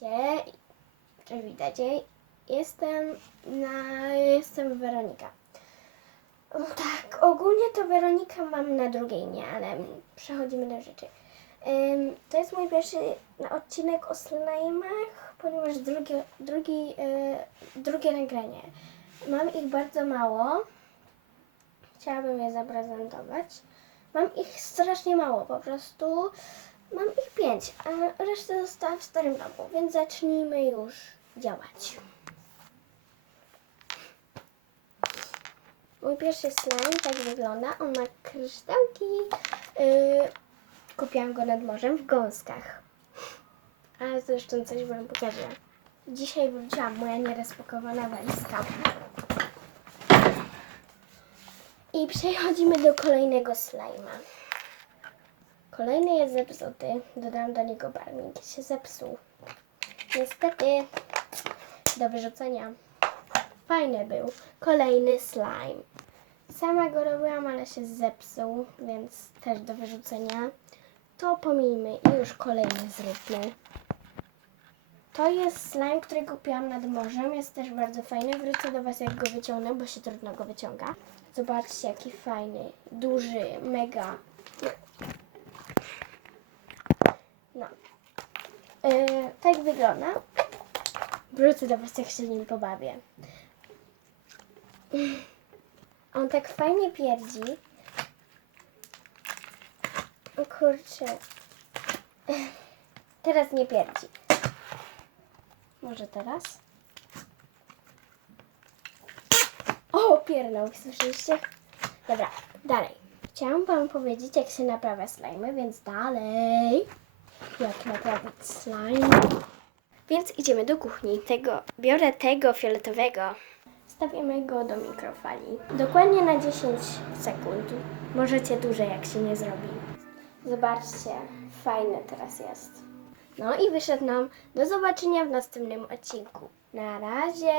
Cześć, witajcie. Jestem Weronika. Tak, ogólnie to Weronika mam na drugiej, nie, ale przechodzimy do rzeczy. To jest mój pierwszy odcinek o slajmach, ponieważ drugie nagranie. Mam ich bardzo mało. Chciałabym je zaprezentować. Mam ich strasznie mało, po prostu mam ich 5, a reszta została w starym domu, więc zacznijmy już działać. Mój pierwszy slime tak wygląda. On ma kryształki. Kupiłam go nad morzem w gąskach. A zresztą coś wam pokażę. Dzisiaj wróciła moja nierozpakowana walizka. I przechodzimy do kolejnego slajma. Kolejny jest zepsuty. Dodam do niego barwnik. Się zepsuł. Niestety do wyrzucenia. Fajny był. Kolejny slime. Sama go robiłam, ale się zepsuł, więc też do wyrzucenia. To pomijmy i już kolejny zróbmy. To jest slime, który kupiłam nad morzem. Jest też bardzo fajny. Wrócę do was, jak go wyciągnę, bo się trudno go wyciąga. Zobaczcie, jaki fajny, duży, mega. No. Tak wygląda. Wrócę do was, jak się nim pobawię. On tak fajnie pierdzi. O kurczę. Teraz nie pierdzi. Może teraz? O, piernął, słyszeliście? Dobra, dalej. Chciałam wam powiedzieć, jak się naprawia slimy, więc dalej. Jak naprawić slime. Więc idziemy do kuchni. Biorę tego fioletowego. Stawiamy go do mikrofali. Dokładnie na 10 sekund. Możecie dłużej, jak się nie zrobi. Zobaczcie, fajny teraz jest. No i wyszedł nam. Do zobaczenia w następnym odcinku. Na razie!